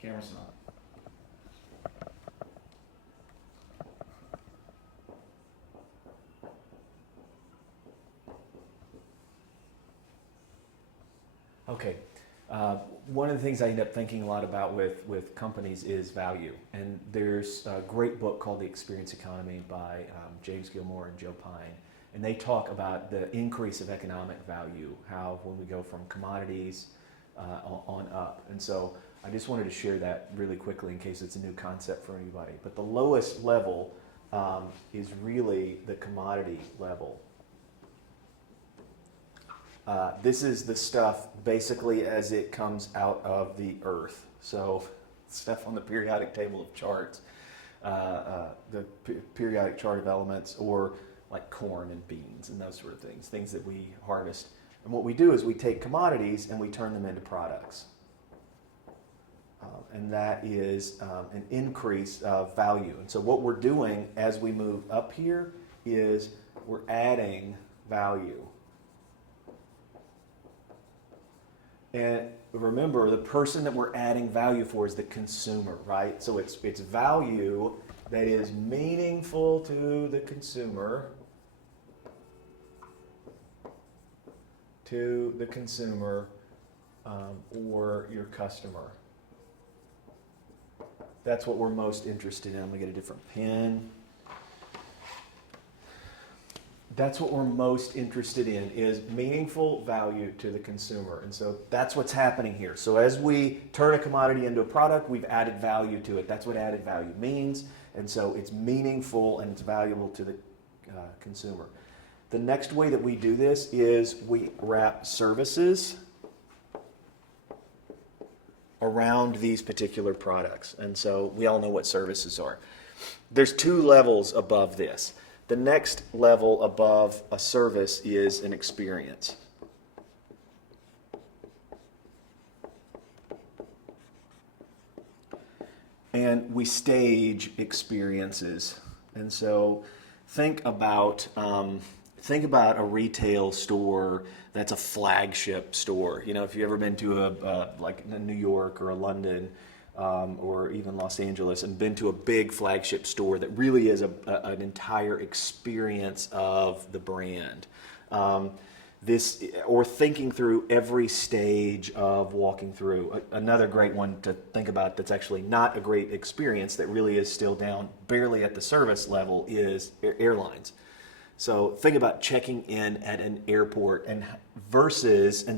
Camera's not. Okay. One of the things I end up thinking a lot about with companies is value. And there's a great book called The Experience Economy by James Gilmore and Joe Pine. And they talk about the increase of economic value, how when we go from commodities on up. And so I just wanted to share that really quickly in case it's a new concept for anybody. But the lowest level is really the commodity level. This is the stuff basically as it comes out of the earth. So stuff on the periodic table of charts, the periodic chart of elements, or like corn and beans and those sort of things, things that we harvest. And what we do is we take commodities and we turn them into products. And that is an increase of value. And so what we're doing as we move up here is we're adding value. And remember, the person that we're adding value for is the consumer, right? So it's value that is meaningful to the consumer, or your customer. That's what we're most interested in. I'm going to get a different pen. That's what we're most interested in, is meaningful value to the consumer. And so that's what's happening here. So as we turn a commodity into a product, we've added value to it. That's what added value means. And so it's meaningful and it's valuable to the consumer. The next way that we do this is we wrap services around these particular products. And so we all know what services are. There's two levels above this. The next level above a service is an experience. And we stage experiences. And so think about a retail store that's a flagship store. You know, if you've ever been to like in New York or a London, or even Los Angeles, and been to a big flagship store that really is an entire experience of the brand. Or thinking through every stage of walking through. Another great one to think about that's actually not a great experience, that really is still down barely at the service level, is airlines. So think about checking in at an airport and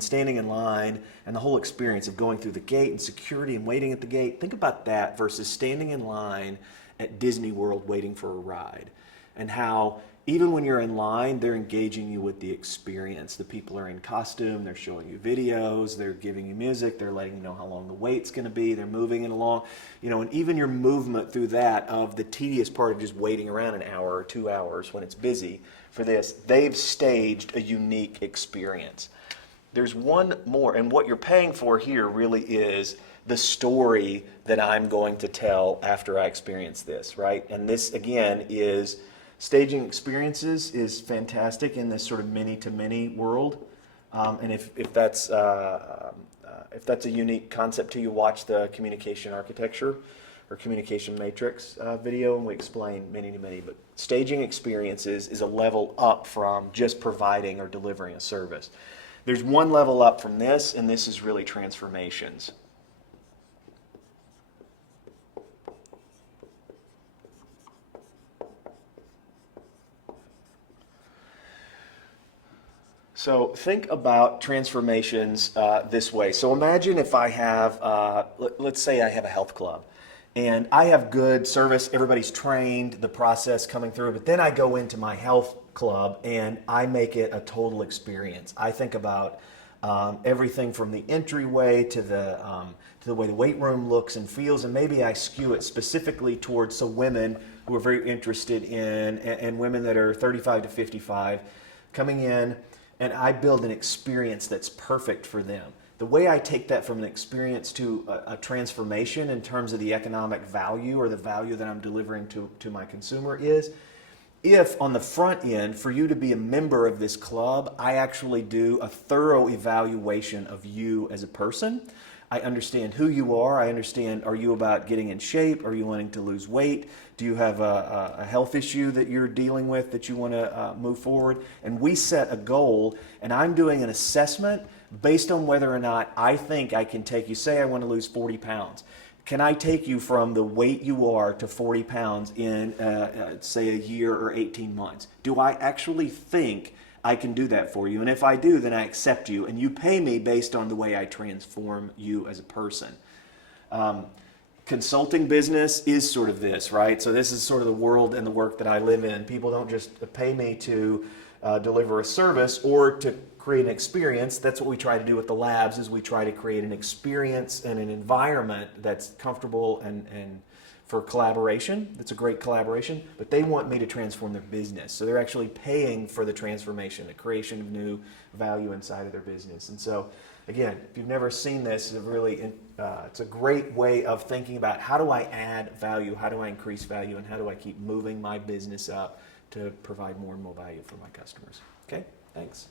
standing in line and the whole experience of going through the gate and security and waiting at the gate. Think about that versus standing in line at Disney World waiting for a ride, and how even when you're in line, they're engaging you with the experience. The people are in costume, they're showing you videos, they're giving you music, they're letting you know how long the wait's going to be, they're moving it along. You know, and even your movement through that, of the tedious part of just waiting around an hour or 2 hours when it's busy for this, they've staged a unique experience. There's one more, and what you're paying for here really is the story that I'm going to tell after I experience this, right? And this, again, is staging experiences is fantastic in this sort of many-to-many world. And if that's a unique concept to you, watch the communication architecture or communication matrix video, and we explain many-to-many. But staging experiences is a level up from just providing or delivering a service. There's one level up from this, and this is really transformations. So think about transformations this way. So imagine if I have, let's say I have a health club, and I have good service, everybody's trained, the process coming through, but then I go into my health club and I make it a total experience. I think about everything from the entryway to the way the weight room looks and feels, and maybe I skew it specifically towards some women who are very interested in, and women that are 35 to 55 coming in, and I build an experience that's perfect for them. The way I take that from an experience to a transformation in terms of the economic value or the value that I'm delivering to my consumer is, if on the front end, for you to be a member of this club, I actually do a thorough evaluation of you as a person. I understand who you are. I understand, are you about getting in shape? Are you wanting to lose weight? Do you have a health issue that you're dealing with that you want to move forward? And we set a goal, and I'm doing an assessment based on whether or not I think I can take you. Say I want to lose 40 pounds. Can I take you from the weight you are to 40 pounds in, say, a year or 18 months? Do I actually think I can do that for you? And if I do, then I accept you, and you pay me based on the way I transform you as a person. Consulting business is sort of this, right? So this is sort of the world and the work that I live in. People don't just pay me to deliver a service or to create an experience. That's what we try to do with the labs, is we try to create an experience and an environment that's comfortable and for collaboration. It's a great collaboration, but they want me to transform their business. So they're actually paying for the transformation, the creation of new value inside of their business. And so, again, if you've never seen this, it's a great way of thinking about how do I add value, how do I increase value, and how do I keep moving my business up to provide more and more value for my customers. Okay, thanks.